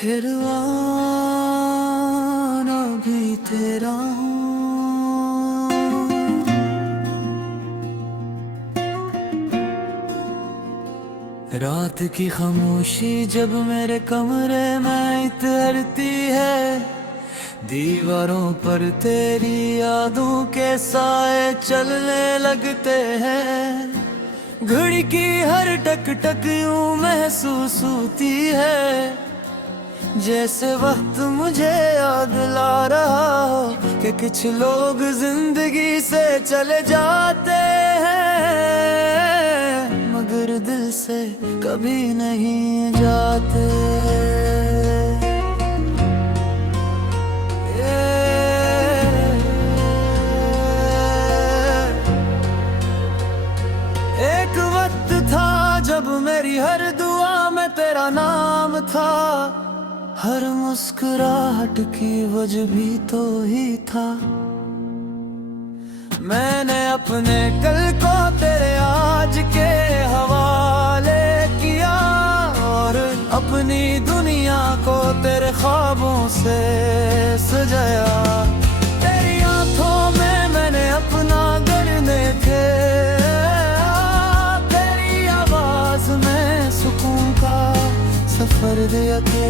हिरवाना भी तेरा हूँ। रात की खामोशी जब मेरे कमरे में इतरती है, दीवारों पर तेरी यादों के साए चलने लगते हैं। घड़ी की हर टक टक यूं महसूस होती है, जैसे वक्त मुझे याद ला रहा हो कि कुछ लोग जिंदगी से चले जाते हैं मगर दिल से कभी नहीं जाते। एक वक्त था जब मेरी हर दुआ में तेरा नाम था, हर मुस्कुराहट की वजह भी तो ही था। मैंने अपने कल को तेरे आज के हवाले किया और अपनी दुनिया को तेरे ख्वाबों से सजाया। तेरी आंखों में मैंने अपना गढ़ने थे, तेरी आवाज में सुकून का सफर दिया थे।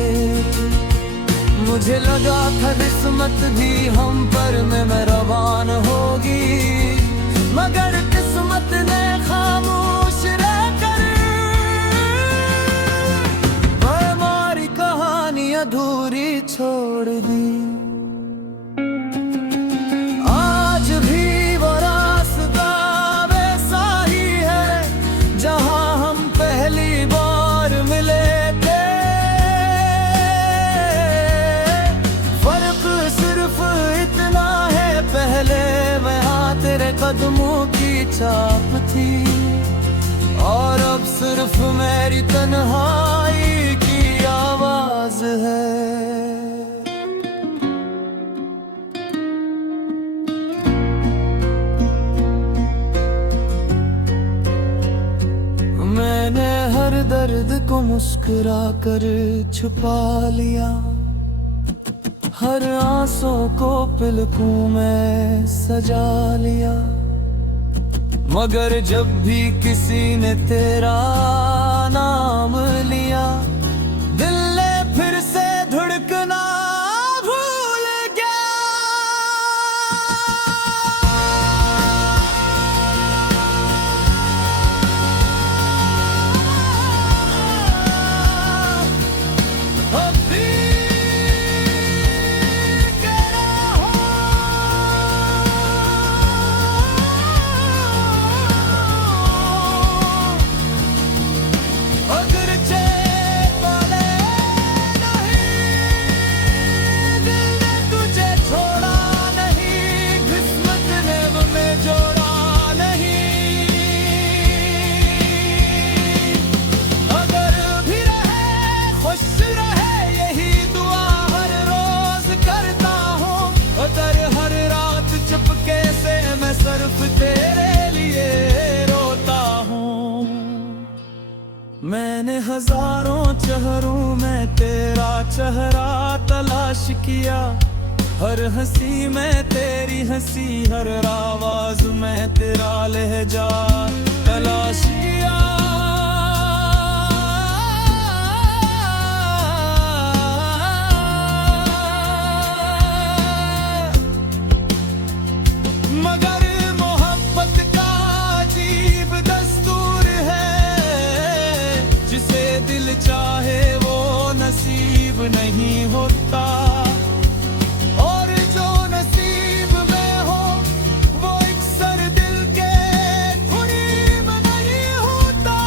मुझे लगा था किस्मत भी हम पर में मेहरबान होगी, मगर किस्मत ने खामोश रहकर हमारी कहानी अधूरी छोड़ दी। आज भी वो रास्ता वैसा ही है जहां हम पहली बार मिले थे। पहले वहाँ तेरे कदमों की छाप थी और अब सिर्फ मेरी तन्हाई की आवाज है। मैंने हर दर्द को मुस्कुरा कर छुपा लिया, हर आंसू को पलकों में सजा लिया। मगर जब भी किसी ने तेरा नाम लिया, दिल ने फिर से धड़कना भूल गया। सिर्फ तेरे लिए रोता हूँ। मैंने हजारों चेहरों में तेरा चेहरा तलाश किया, हर हंसी में तेरी हंसी, हर आवाज में तेरा लहजा तलाश किया। मगर चाहे वो नसीब नहीं होता और जो नसीब में हो वो अक्सर दिल के धुनी में नहीं होता।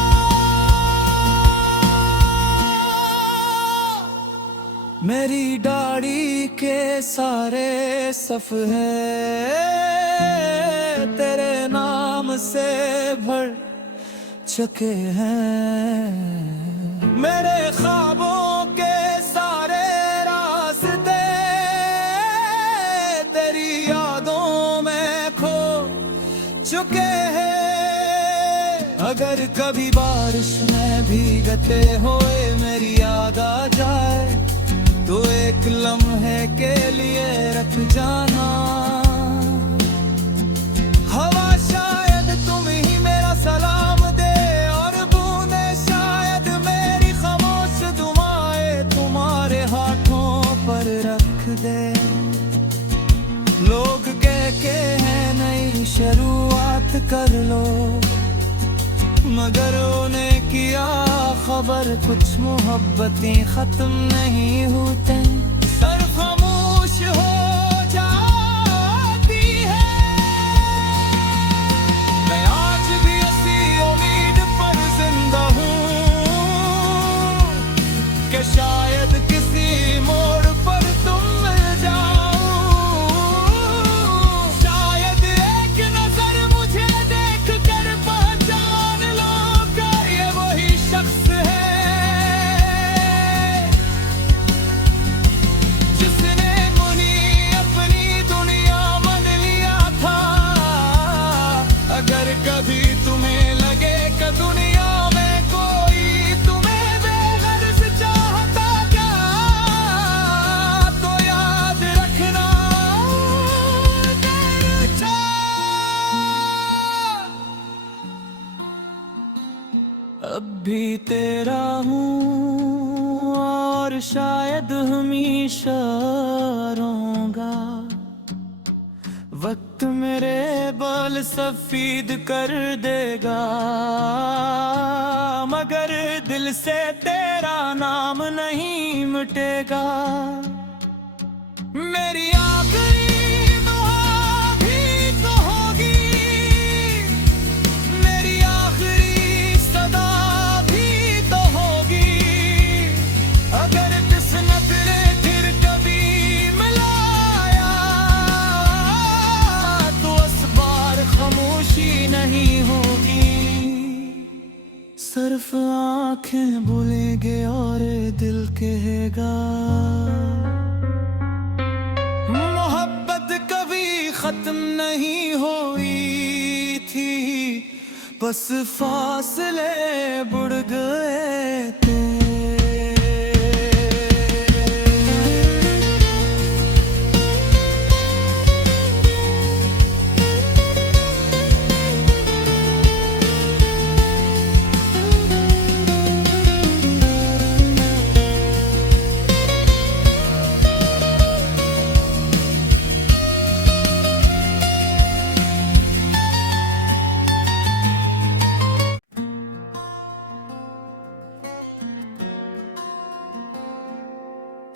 मेरी दाढ़ी के सारे सफ़े तेरे नाम से भर चुके हैं। मेरे ख्वाबों के सारे रास्ते तेरी यादों में खो चुके हैं। अगर कभी बारिश में भीगते हुए मेरी याद आ जाए तो एक लम्हे के लिए रख जाना। हवा शायद तुम ही मेरा सलाम दे, और बूंदे शायद मेरी खामोश दुआएं तुम्हारे हाथों पर रख दे। लोग कह के हैं नई शुरुआत कर लो, मगर उन्हें किया खबर कुछ मोहब्बतें खत्म नहीं होते, सर खामोश हो जाती है। मैं आज भी इसी उम्मीद पर जिंदा हूँ कि शायद किसी मोड़ पर तुम मिल जाओ। शायद एक नजर मुझे देख कर पहचान लो कि ये वही शख्स है जिसने मुझे अपनी दुनिया मान लिया था। अगर कभी तुम्हें लगे कि दुनिया में कोई तुम्हें बेगर्ज चाहता क्या, तो याद रखना अब भी तेरा हूँ और शायद हमेशा रहूंगा। वक्त मेरे बाल सफेद कर देगा, मगर दिल से तेरा नाम नहीं मिटेगा। मेरी आखिरी दुआ भी तो होगी, मेरी आखिरी सदा भी तो होगी। अगर किस्मत ने फिर कभी मिलाया, तो इस बार खामोशी नहीं होगी। सिर्फ आंखें बोलेंगे और दिल कहेगा। मोहब्बत कभी खत्म नहीं हुई थी, बस फासले बढ़ गए थे।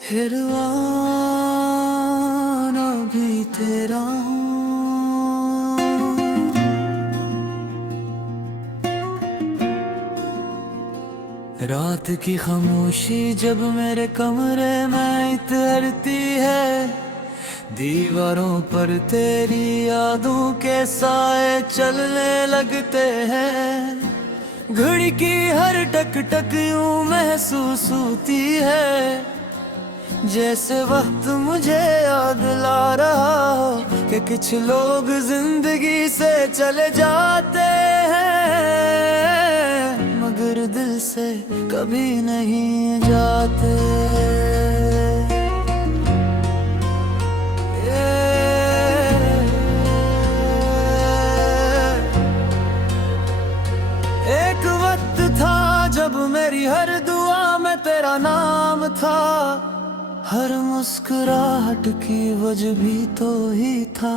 हिरवाना भी तेरा हूँ, रात की खामोशी जब मेरे कमरे में तैरती है, दीवारों पर तेरी यादों के साए चलने लगते हैं। घड़ी की हर टक टक यूं महसूस होती है, जैसे वक्त मुझे याद ला रहा हो कि कुछ लोग जिंदगी से चले जाते हैं, मगर दिल से कभी नहीं जाते। एक वक्त था जब मेरी हर दुआ में तेरा नाम था, हर मुस्कुराहट की वजह भी तो ही था।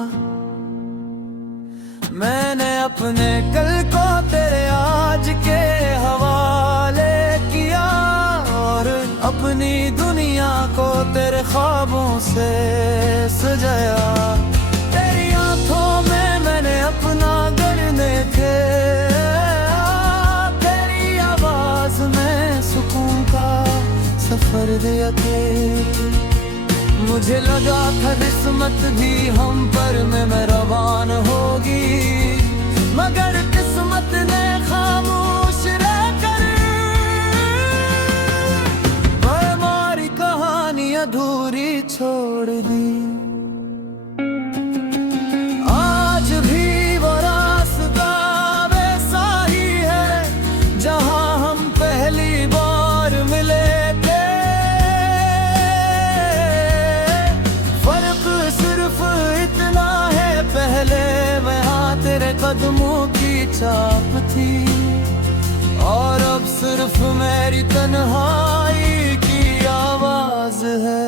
मैंने अपने कल को तेरे आज के हवाले किया, और अपनी दुनिया को तेरे ख्वाबों से सजाया। तेरी आंखों में मैंने अपना घर देखे, तेरी आवाज में सुकून का सफर दिया थे। मुझे लगा था किस्मत भी हम पर में मेहरबान होगी, मगर किस्मत ने खामोश रहकर हमारी कहानी अधूरी छोड़ दी। आज भी वो रास्ता वैसा ही है जहां हम पहली बार मिले थे। चुपचाप थी, और अब सिर्फ मेरी तन्हाई की आवाज है।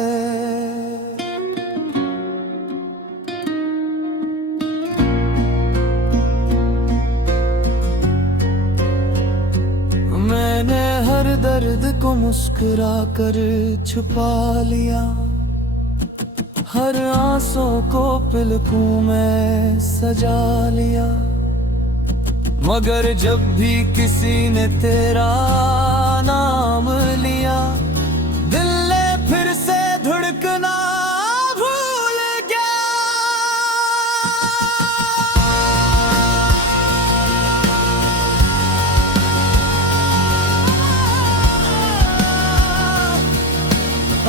मैंने हर दर्द को मुस्कुरा कर छुपा लिया, हर आंसू को पलकों में सजा लिया, मगर जब भी किसी ने तेरा नाम लिया, दिल ने फिर से धड़कना भूल गया।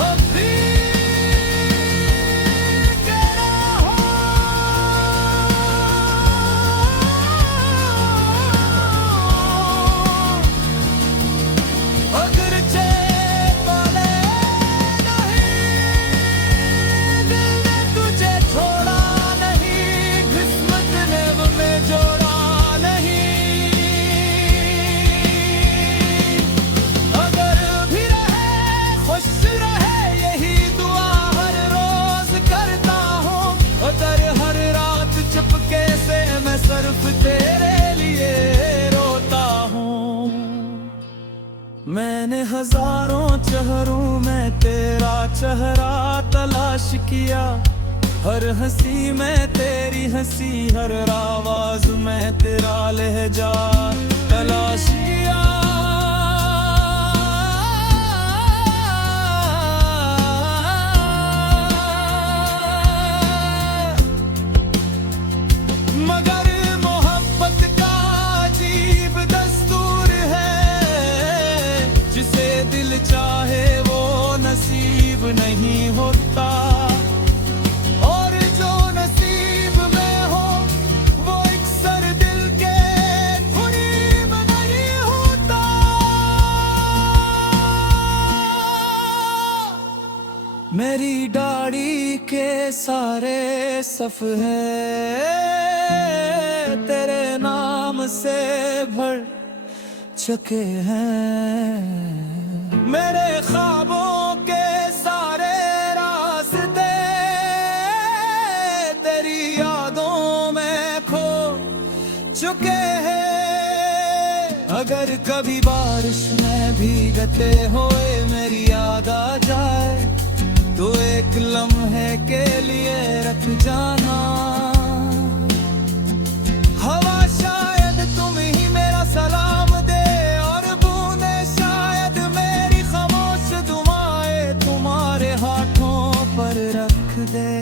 अभी सिर्फ तेरे लिए रोता हूँ। मैंने हजारों चेहरों में तेरा चेहरा तलाश किया, हर हंसी में तेरी हंसी, हर आवाज में तेरा लहजा तलाश किया। मगर चाहे वो नसीब नहीं होता, और जो नसीब में हो वो अक्सर दिल के धुनी में नहीं होता। मेरी दाढ़ी के सारे सफ़े तेरे नाम से भर चुके हैं, मेरे ख्वाबों के सारे रास्ते तेरी यादों में खो चुके हैं। अगर कभी बारिश में भीगते हुए मेरी याद आ जाए, तो एक लम्हे के लिए रख जाना। हवा शायद तुम ही मेरा सलाम दे, और बूंदे शायद मेरी खामोश दुआएं तुम्हारे हाथों पर रख दे।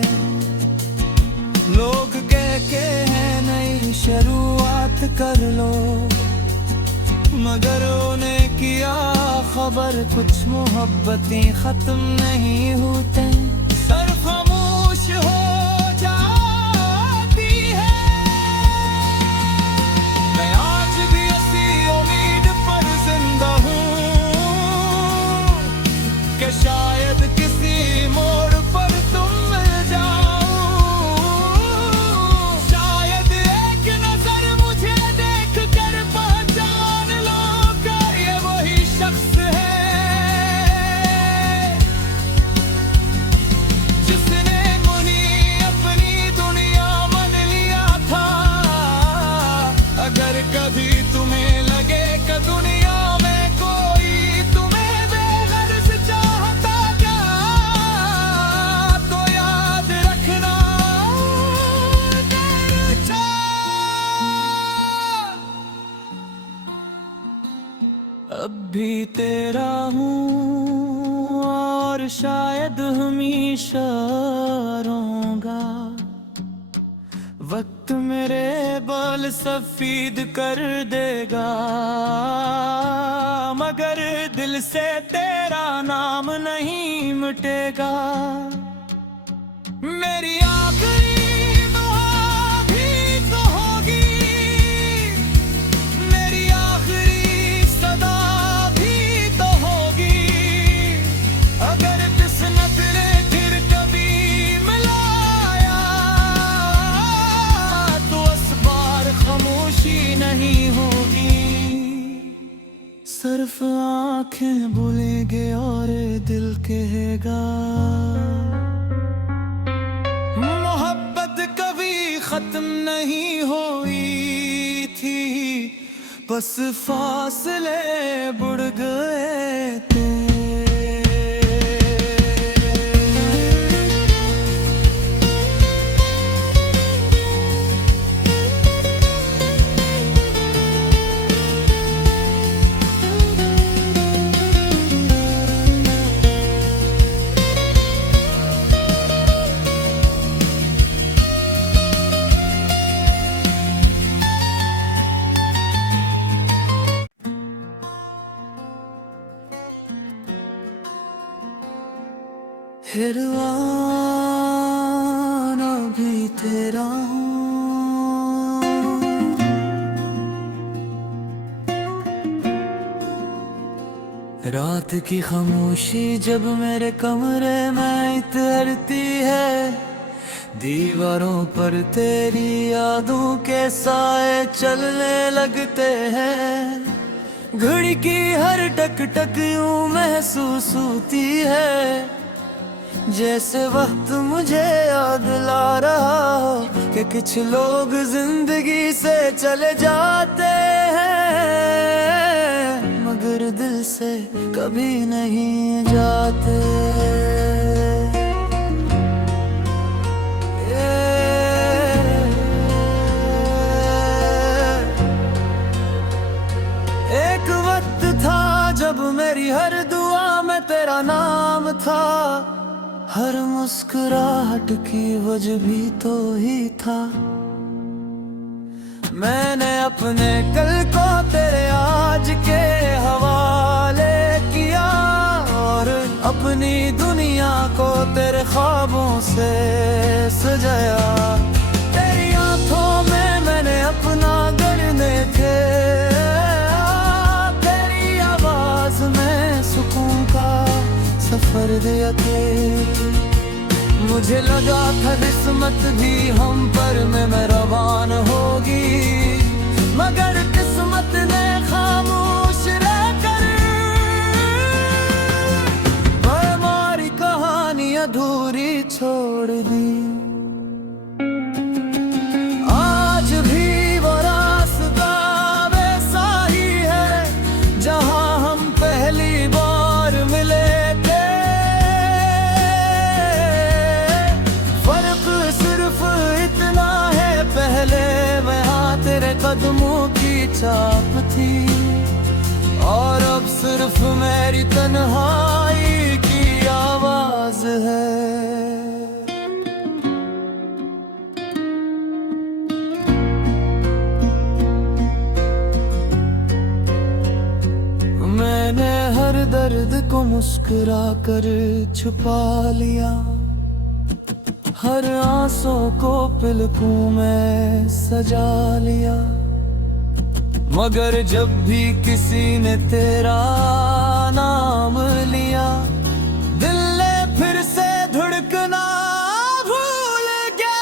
लोग कहते हैं नई शुरुआत कर लो, मगर उन्हें किया खबर कुछ मोहब्बतें खत्म नहीं होते, सिर्फ खामोश हो जाती है। मैं आज भी इसी उम्मीद पर जिंदा हूँ कि शायद किसी मोड़ पर तुम मिल जाओ। शायद एक नजर मुझे देख कर पहचान लो कि ये वही शख्स है जिसने मुझे अपनी दुनिया मान लिया था। अगर कभी तुम्हें लगे कि दुनिया में कोई तुम्हें बेगर्ज चाहता क्या, तो याद रखना अब भी तेरा हूँ, और शायद हमेशा रहूंगा। वक्त मेरे बाल सफेद कर देगा, मगर दिल से तेरा नाम नहीं मिटेगा। मेरी आखिरी दुआ भी तो होगी, मेरी आखिरी सदा भी तो होगी। अगर किस्मत ने फिर कभी मिलाया, तो इस बार खामोशी नहीं सिर्फ आंखें भूलेंगे और दिल कहेगा मोहब्बत कभी खत्म नहीं हुई थी, बस फासले बढ़ गए थे। हिरवाना भी तेरा हूँ, रात की खामोशी जब मेरे कमरे में इतरती है, दीवारों पर तेरी यादों के साए चलने लगते हैं। घड़ी की हर टक टक यूं महसूस होती है, जैसे वक्त मुझे याद ला रहा हो कि कुछ लोग जिंदगी से चले जाते हैं, मगर दिल से कभी नहीं जाते। एक वक्त था जब मेरी हर दुआ में तेरा नाम था, हर मुस्कुराहट की वजह भी तो ही था। मैंने अपने कल को तेरे आज के हवाले किया, और अपनी दुनिया को तेरे ख्वाबों से सजाया। तेरी आंखों में मैंने अपना गढ़ने थे, तेरी आवाज में सुकून का सफर दिया थे। मुझे लगा था किस्मत भी हम पर में मेहरबान होगी, मगर किस्मत ने खामोश रहकर हमारी कहानी अधूरी छोड़ दी। आज भी वो रास्ता वैसा ही है जहां हम पहली बार मिले थे। पहले वहाँ तेरे कदमों की छाप थी, और अब सिर्फ मेरी तन्हाई की आवाज है। मैंने हर दर्द को मुस्कुरा कर छुपा लिया, हर आंसू को पलकों में सजा लिया, मगर जब भी किसी ने तेरा नाम लिया, दिल ने फिर से धड़कना भूल गया।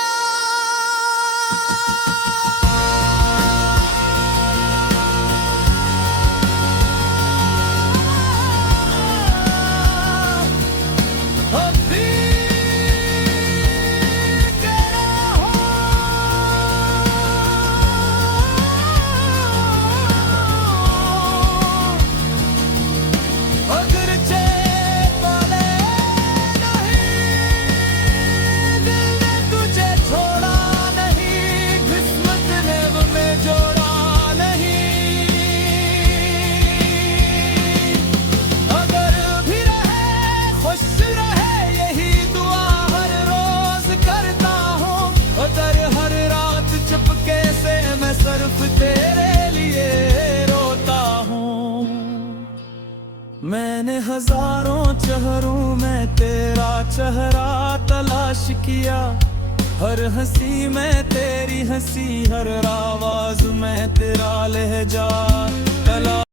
सिर्फ तेरे लिए रोता हूँ। मैंने हजारों चेहरों में तेरा चेहरा तलाश किया, हर हंसी में तेरी हंसी, हर आवाज में तेरा लहजा तलाश